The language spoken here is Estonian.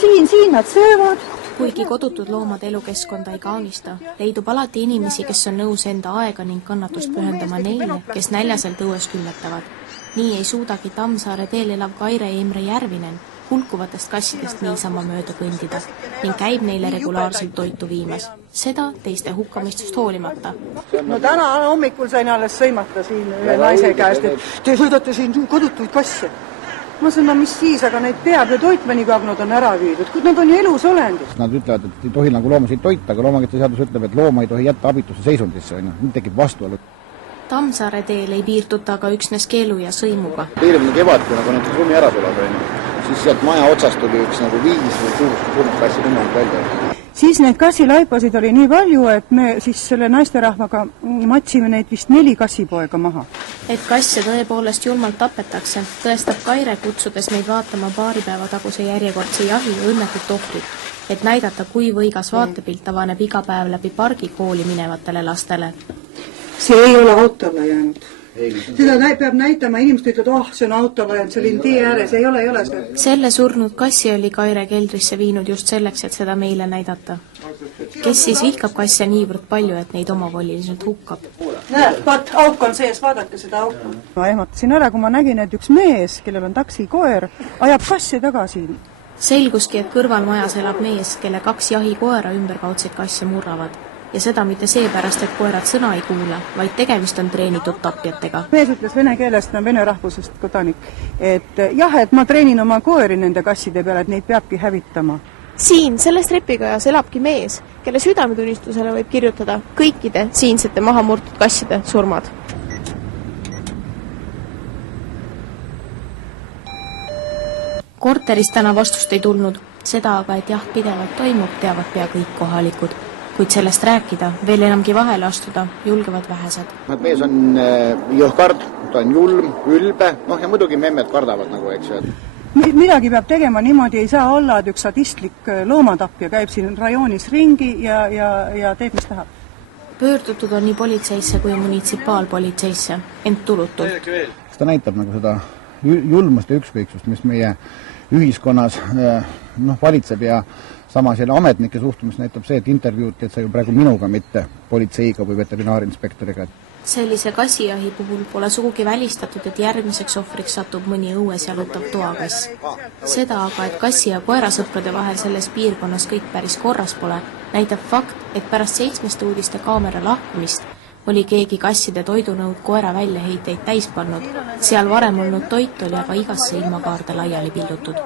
Siin nad söövad. Kuigi kodutud loomade elukeskkonda ei kaunista, leidub alati inimesi, kes on nõus enda aega ning kannatust pühendama neile, kes näljaselt õues külletavad. Nii ei suudagi Tammsaare teel elav Kaire Imre Järvinen hulkuvatest kassidest niisama mööda kõndida ning käib neile regulaarselt toitu viimas. Seda teiste hukkamistust hoolimata. No täna hommikul sain alles sõimata siin ühe naise käest, et te sõidate siin kodutuid kasse. Ma sõna, mis siis, aga neid peab ju toitma nii kaua, nad on ära viidud, kuid nad on ju elus olendid. Nad ütlevad, et ei tohi nagu loomasid toita, aga loomakaitse seadus ütleb, et looma ei tohi jätta abitusse seisundisse, nüüd tekib vastuolu. Tammsaare teel ei piirduta aga üksnes keelu ja sõimuga. Eelmine kevad, kui nagu näiteks rumi ära tuleb, siis sealt maja otsast tuli üks nagu 5 või 6 suurmat kassi tunnanud välja. Siis neid kassilaipasid oli nii palju, et me siis selle naisterahvaga matsime neid vist 4 kassipoega maha. Et kasse tõepoolest julmalt tapetakse, tõestab Kaire kutsudes neid vaatama paari päeva taguse järjekordse jahi õnnetut ohvrit, et näidata, kui võigas vaatepilt avaneb iga päev läbi pargi kooli minevatele lastele. See ei ole autole jäänud. Seda peab näitama, inimesed ütlevad, see on autole jäänud, see oli tee ääres, ei ole see. Selle surnud kassi oli Kaire keldrisse viinud just selleks, et seda meile näidata. Kes siis vihkab kasse niivõrd palju, et neid omavoliliselt hukkab? Näed, auk on sees, vaadake seda auku. Ma ehmatasin ära, kui ma nägin, et üks mees, kellel on taksikoer, ajab kasse tagasi. Selguski, et kõrvalmajas elab mees, kelle 2 jahikoera ümberkaudseid kasse murravad. Ja seda mitte seepärast, et koerad sõna ei kuula, vaid tegemist on treenitud tapjatega. Mees ütles vene keelest, ta on vene rahvusest kodanik, et jah, et ma treenin oma koeri nende kasside peale, et neid peabki hävitama. Siin, selles trepikojas elabki mees, kelle südametunnistusele võib kirjutada kõikide siinsete mahamurtud kasside surmad. Korteris täna vastust ei tulnud, seda aga, et jah, pidevalt toimub, teavad pea kõik kohalikud. Kuid sellest rääkida, veel enamgi vahele astuda, julgevad vähesed. Mees on jõhkard, ta on julm, ülbe, ja muidugi memmed kardavad nagu, eks ju. Midagi peab tegema, niimoodi ei saa olla, et üks sadistlik loomatapja käib siin rajoonis ringi ja teeb, mis tahab. Pöördutud on nii politseisse kui munitsipaalpolitseisse, ent tulutult. Ta näitab nagu seda julmust ja ükskõiksust, mis meie ühiskonnas valitseb ja samas jälle ametnike suhtumist näitab see, et intervjuuti, et sa ju praegu minuga, mitte politseiga või veterinaarinspektoriga. Sellise kassijahi puhul pole sugugi välistatud, et järgmiseks ohvriks satub mõni õues jalutav toakass. Seda aga, et kassi ja koerasõprade vahel selles piirkonnas kõik päris korras pole, näitab fakt, et pärast 7 uudiste kaamera lahkumist oli keegi kasside toidunõud koera väljaheiteid täis pannud. Seal varem olnud toit oli aga igasse ilmakaarde laiali pillutud.